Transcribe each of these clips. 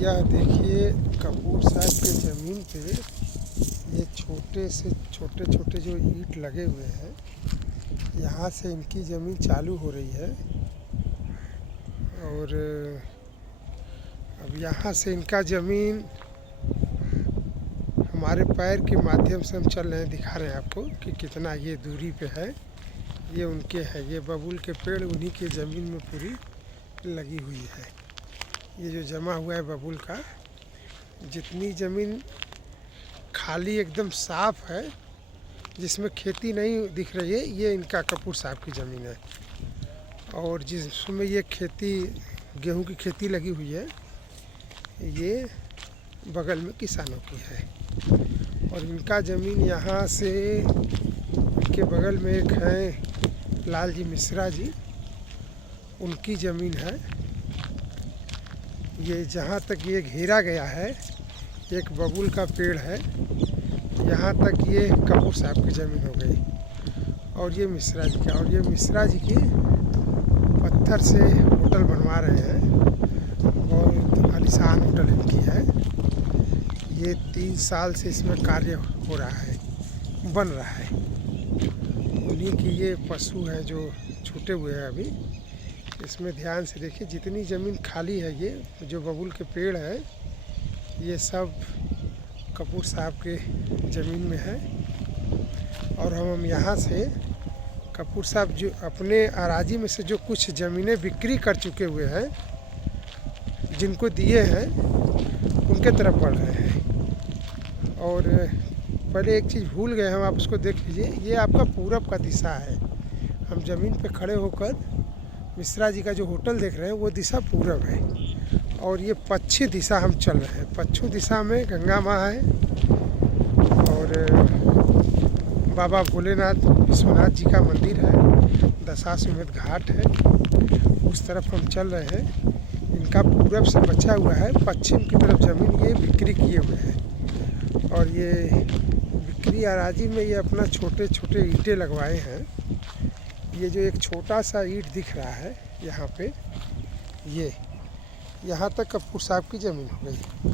यह देखिए कपूर साहब के ज़मीन पे ये छोटे से छोटे छोटे जो ईंट लगे हुए हैं, यहाँ से इनकी ज़मीन चालू हो रही है। और अब यहाँ से इनका ज़मीन हमारे पैर के माध्यम से हम चल रहे हैं, दिखा रहे हैं आपको कि कितना ये दूरी पे है। ये उनके है, ये बबूल के पेड़ उन्हीं के ज़मीन में पूरी लगी हुई है। ये जो जमा हुआ है बबूल का, जितनी ज़मीन खाली एकदम साफ़ है, जिसमें खेती नहीं दिख रही है, ये इनका कपूर साहब की ज़मीन है। और जिसमें ये खेती गेहूं की खेती लगी हुई है, ये बगल में किसानों की है। और इनका ज़मीन यहाँ से, इनके बगल में एक है लाल जी मिश्रा जी, उनकी ज़मीन है। ये जहाँ तक ये घेरा गया है, एक बबूल का पेड़ है, यहाँ तक ये कपूर साहब की ज़मीन हो गई। और ये मिश्रा जी का, और ये मिश्रा जी की पत्थर से होटल बनवा रहे हैं, बहुत आलीशान होटल इनकी है। ये 3 साल से इसमें कार्य हो रहा है, बन रहा है। उन्हीं की ये पशु हैं जो छूटे हुए हैं अभी। इसमें ध्यान से देखिए, जितनी ज़मीन खाली है, ये जो बबूल के पेड़ है, ये सब कपूर साहब के ज़मीन में है। और हम यहाँ से कपूर साहब जो अपने अराजी में से जो कुछ ज़मीनें बिक्री कर चुके हुए हैं, जिनको दिए हैं, उनके तरफ बढ़ रहे हैं। और पहले एक चीज़ भूल गए हम, आप उसको देख लीजिए। ये आपका पूरब का दिशा है। हम ज़मीन पे खड़े होकर मिश्रा जी का जो होटल देख रहे हैं, वो दिशा पूरब है। और ये पश्चिम दिशा हम चल रहे हैं। पश्चिम दिशा में गंगा माँ है और बाबा भोलेनाथ विश्वनाथ जी का मंदिर है, दशाश्वमेध घाट है, उस तरफ हम चल रहे हैं। इनका पूरब से बचा हुआ है, पश्चिम की तरफ ज़मीन ये बिक्री किए हुए हैं। और ये बिक्री अराजी में ये अपना छोटे छोटे ईंटें लगवाए हैं। ये जो एक छोटा सा ईंट दिख रहा है यहाँ पे, ये यहाँ तक कपूर साहब की ज़मीन हो गई।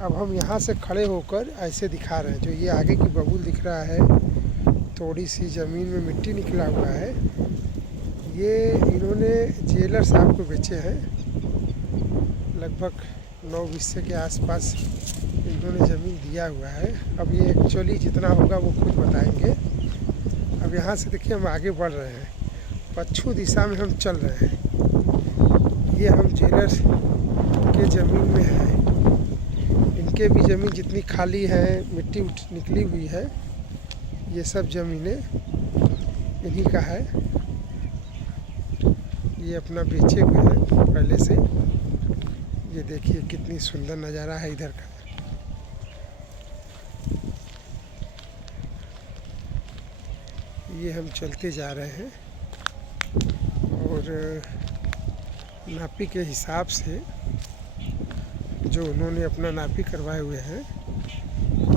अब हम यहाँ से खड़े होकर ऐसे दिखा रहे हैं। जो ये आगे की बबूल दिख रहा है, थोड़ी सी ज़मीन में मिट्टी निकला हुआ है, ये इन्होंने जेलर साहब को बेचे हैं। लगभग 9 बिस्से के आसपास इन्होंने ज़मीन दिया हुआ है। अब ये एक्चुअली जितना होगा वो खुद बताएंगे। अब यहाँ से देखिए हम आगे बढ़ रहे हैं, पश्चिम दिशा में हम चल रहे हैं। ये हम जेलर के ज़मीन में है। इनके भी ज़मीन जितनी खाली है, मिट्टी निकली हुई है, ये सब ज़मीनें इन्हीं का है। ये अपना बेचे हुए हैं पहले से। ये देखिए कितनी सुंदर नज़ारा है इधर का। ये हम चलते जा रहे हैं और नापी के हिसाब से जो उन्होंने अपना नापी करवाए हुए हैं,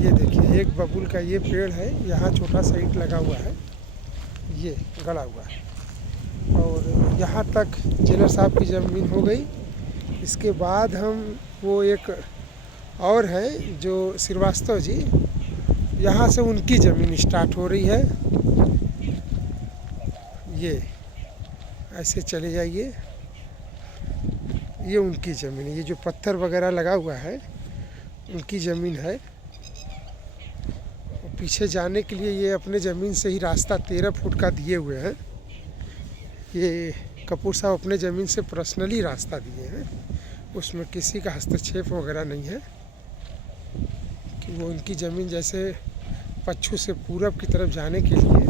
ये देखिए एक बबूल का ये पेड़ है, यहाँ छोटा सा ईंट लगा हुआ है, ये गड़ा हुआ है। और यहाँ तक जेलर साहब की ज़मीन हो गई। इसके बाद हम वो एक और है जो श्रीवास्तव जी, यहाँ से उनकी ज़मीन स्टार्ट हो रही है। ये ऐसे चले जाइए, ये उनकी ज़मीन है। ये जो पत्थर वगैरह लगा हुआ है, उनकी ज़मीन है। पीछे जाने के लिए ये अपने ज़मीन से ही रास्ता 13 फुट का दिए हुए हैं। ये कपूर साहब अपने ज़मीन से पर्सनली रास्ता दिए हैं, उसमें किसी का हस्तक्षेप वगैरह नहीं है। कि वो उनकी ज़मीन जैसे पश्चिम से पूरब की तरफ जाने के लिए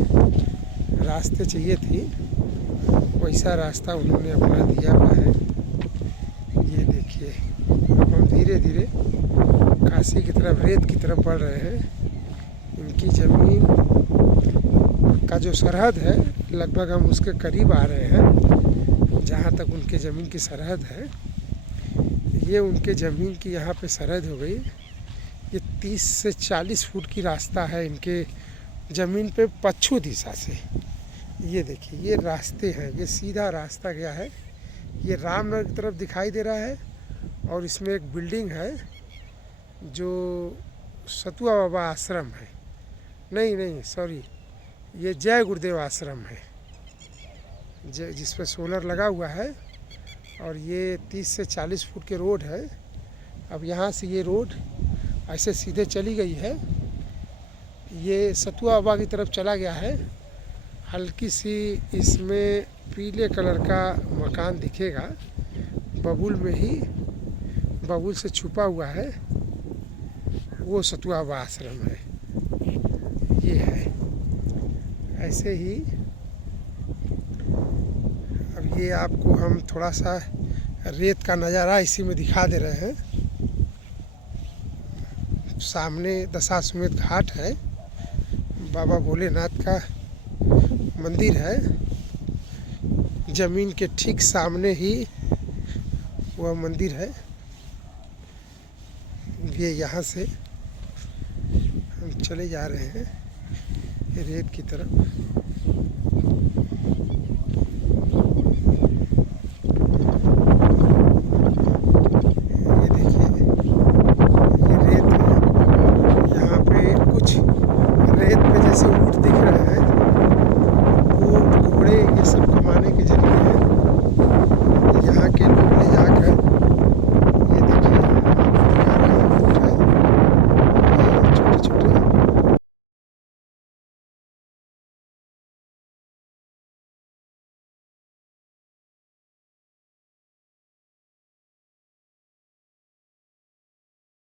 रास्ते चाहिए थी, वैसा रास्ता उन्होंने अपना दिया हुआ है। ये देखिए, अब हम धीरे धीरे काशी की तरफ, रेत की तरफ बढ़ रहे हैं। इनकी ज़मीन का जो सरहद है, लगभग हम उसके करीब आ रहे हैं, जहाँ तक उनके ज़मीन की सरहद है। ये उनके ज़मीन की यहाँ पे सरहद हो गई। ये 30 से 40 फुट की रास्ता है इनके ज़मीन पे पश्चिम दिशा से। ये देखिए, ये रास्ते हैं, ये सीधा रास्ता गया है। ये रामनगर की तरफ दिखाई दे रहा है और इसमें एक बिल्डिंग है जो सतुआ बाबा आश्रम है। नहीं नहीं सॉरी, ये जय गुरुदेव आश्रम है जिस पर सोलर लगा हुआ है। और ये 30 से 40 फुट के रोड है। अब यहाँ से ये रोड ऐसे सीधे चली गई है, ये सतुआ बाबा की तरफ चला गया है। हल्की सी इसमें पीले कलर का मकान दिखेगा, बबूल में ही, बबूल से छुपा हुआ है, वो सतुआ बाबा आश्रम है। ये है ऐसे ही। अब ये आपको हम थोड़ा सा रेत का नज़ारा इसी में दिखा दे रहे हैं। सामने दशाश्वमेध घाट है, बाबा भोलेनाथ का मंदिर है। ज़मीन के ठीक सामने ही वह मंदिर है। ये यहाँ से हम चले जा रहे हैं रेत की तरफ।